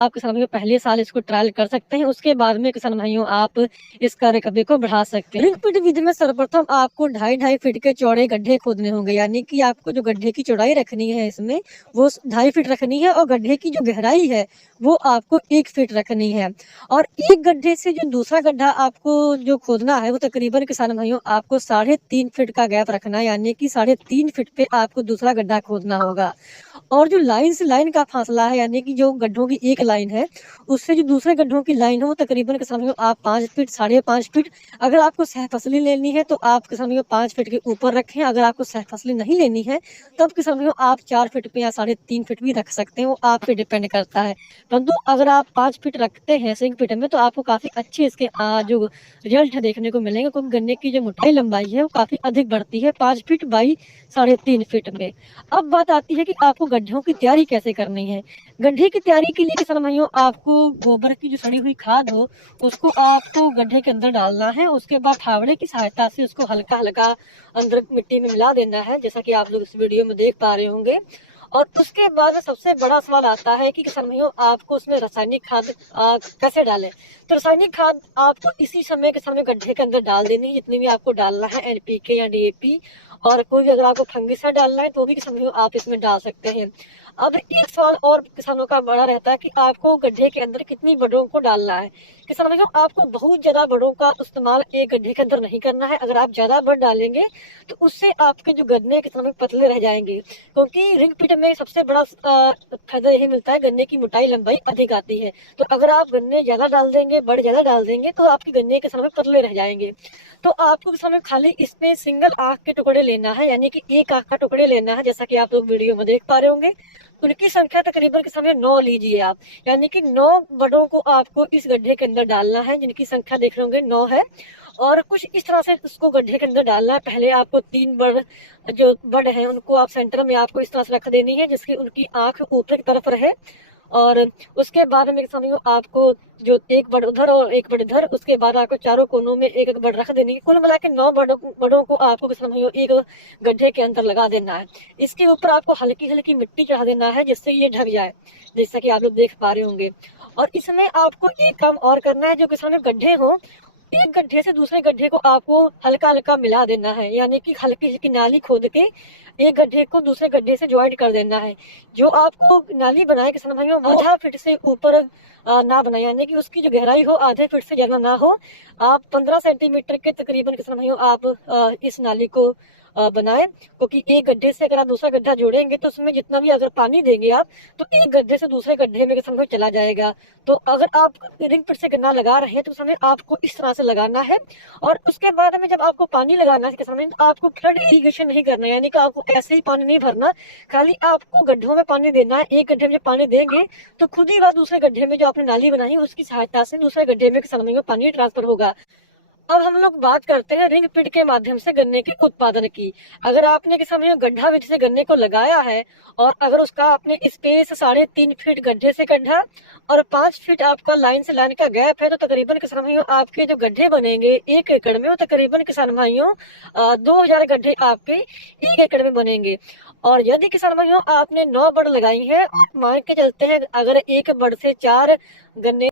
आप किसान भाइयों पहले साल इसको ट्रायल कर सकते हैं, उसके बाद में किसान भाइयों आप इसका रकबे को बढ़ा सकते हैं। रिंग पिट विधि में सर्वप्रथम आपको 2.5 फीट के चौड़े गड्ढे खोदने होंगे, यानी कि आपको जो गड्ढे की चौड़ाई रखनी है इसमें वो 2.5 फीट रखनी है, और गड्ढे की जो गहराई है वो आपको 1 फीट रखनी है। और एक गड्ढे से जो दूसरा गड्ढा आपको जो खोदना है वो तकरीबन किसान भाइयों आपको 3.5 फीट का गैप रखना है, यानी कि 3.5 फीट पे आपको दूसरा गड्ढा खोदना होगा। और जो लाइन से लाइन का फासला है, यानी कि जो गड्ढों की एक लाइन है उससे जो दूसरे गड्ढों की लाइन है वो तकरीबन किसानों आप 5 फीट 5.5 फीट। अगर आपको सहफसली लेनी है तो आप किसानों 5 फीट के ऊपर रखें। अगर आपको सहफसली नहीं लेनी है तब किसानों आप 4 फीट पे या 3.5 फीट भी रख सकते हैं, वो आप पे डिपेंड करता है। परंतु अगर आप 5 फीट रखते हैं सिंग फीट में तो आपको काफ़ी अच्छे इसके जो रिजल्ट है देखने को मिलेंगे, क्योंकि गन्ने की जो मोटाई लंबाई है वो काफ़ी अधिक बढ़ती है 5 फीट बाई 3.5 फीट में। अब बात आती है कि आपको गड्ढों की तैयारी कैसे करनी है। गड्ढे की तैयारी के लिए किसान भाइयों आपको गोबर की जो सड़ी हुई खाद हो उसको आपको गड्ढे के अंदर डालना है। उसके बाद फावड़े की सहायता से उसको हल्का हल्का अंदर मिट्टी में मिला देना है, जैसा कि आप लोग इस वीडियो में देख पा रहे होंगे। और उसके बाद सबसे बड़ा सवाल आता है कि किसान भाइयों आपको उसमें रासायनिक खाद कैसे डालें। तो रासायनिक खाद आपको इसी समय के समय गड्ढे के अंदर डाल देनी है, जितनी भी आपको डालना है, एनपीके या डीएपी। और कोई भी अगर आपको फंगिसाइड डालना है तो भी किसान भाइयों आप इसमें डाल सकते हैं। अब एक सवाल और किसानों का बड़ा रहता है कि आपको गड्ढे के अंदर कितनी बड़ों को डालना है। किसान भाइयों आपको बहुत ज्यादा बड़ों का इस्तेमाल एक गड्ढे के अंदर नहीं करना है। अगर आप ज्यादा बड़ डालेंगे तो उससे आपके जो गन्ने किसान भाई पतले रह जाएंगे, क्योंकि रिंग पिट में सबसे बड़ा फायदा यही मिलता है, गन्ने की मोटाई लंबाई अधिक आती है। तो अगर आप गन्ने ज्यादा डाल देंगे, बड़ ज्यादा डाल देंगे तो आपके गन्ने के समय पतले रह जाएंगे। तो आपको किसान भाई खाली इसमें सिंगल आंख के टुकड़े लेना है, यानी कि एक आंख का टुकड़े लेना है, जैसा कि आप लोग वीडियो में देख पा रहे होंगे। उनकी संख्या तकरीबन किसान भाई 9 लीजिए आप, यानी कि 9 बड़ों को आपको इस गड्ढे के अंदर डालना है, जिनकी संख्या देख रहे होंगे 9 है। और कुछ इस तरह से उसको गड्ढे के अंदर डालना है। पहले आपको 3 बड़ जो बड़ हैं उनको आप सेंटर में आपको इस तरह से रख देनी है जिसकी उनकी आंख ऊपर की तरफ रहे। और उसके बाद में समझो आपको जो एक बड़ उधर और एक बड़ इधर, उसके बाद आपको चारों कोनों में एक एक बड़ रख देनी है। कुल मिला के 9 बड़ों को आपको समझो एक गड्ढे के अंदर लगा देना है। इसके ऊपर आपको हल्की हल्की मिट्टी चढ़ा देना है जिससे ये ढक जाए, जैसा कि आप लोग देख पा रहे होंगे। और इसमें आपको एक काम और करना है, जो किसान गड्ढे हो एक गड्ढे से दूसरे गड्ढे को आपको हल्का हल्का मिला देना है, यानी कि हल्की हल्की नाली खोद के एक गड्ढे को दूसरे गड्ढे से ज्वाइंट कर देना है। जो आपको नाली बनाए किसान भाइयों वो आधा फीट से ऊपर ना बनाए, यानी कि उसकी जो गहराई हो आधे फीट से ज्यादा ना हो। आप 15 सेंटीमीटर के तकरीबन किसान भाइयों आप इस नाली को बनाए, क्योंकि एक गड्ढे से अगर आप दूसरा गड्ढा जोड़ेंगे तो उसमें जितना भी अगर पानी देंगे आप तो एक गड्ढे से दूसरे गड्ढे में समझो चला जाएगा। तो अगर आप रिंग पिट से गन्ना लगा रहे हैं तो समय आपको इस तरह से लगाना है। और उसके बाद में जब आपको पानी लगाना है समय तो आपको फ्लड इरिगेशन नहीं करना है, यानी कि आपको ऐसे ही पानी नहीं भरना, खाली आपको गड्ढों में पानी देना है। एक गड्ढे में जब पानी देंगे तो खुद ही वह दूसरे गड्ढे में जो आपने नाली बनाई है उसकी सहायता से दूसरे गड्ढे में किसान में पानी ट्रांसफर होगा। अब हम लोग बात करते हैं रिंग पिट के माध्यम से गन्ने के उत्पादन की। अगर आपने किसान भाइयों गड्ढा विधि से गन्ने को लगाया है और अगर उसका आपने स्पेस 3.5 फीट गड्ढे से गड्ढा और 5 फीट आपका लाइन से लाइन का गैप है, तो तकरीबन किसान भाइयों आपके जो गड्ढे बनेंगे 1 एकड़ में वो तकरीबन किसान भाइयों 2000 गड्ढे आपके 1 एकड़ में बनेंगे। और यदि किसान भाइयों आपने 9 बड़ लगाई है, मान के चलते हैं अगर एक बड़ से 4 गन्ने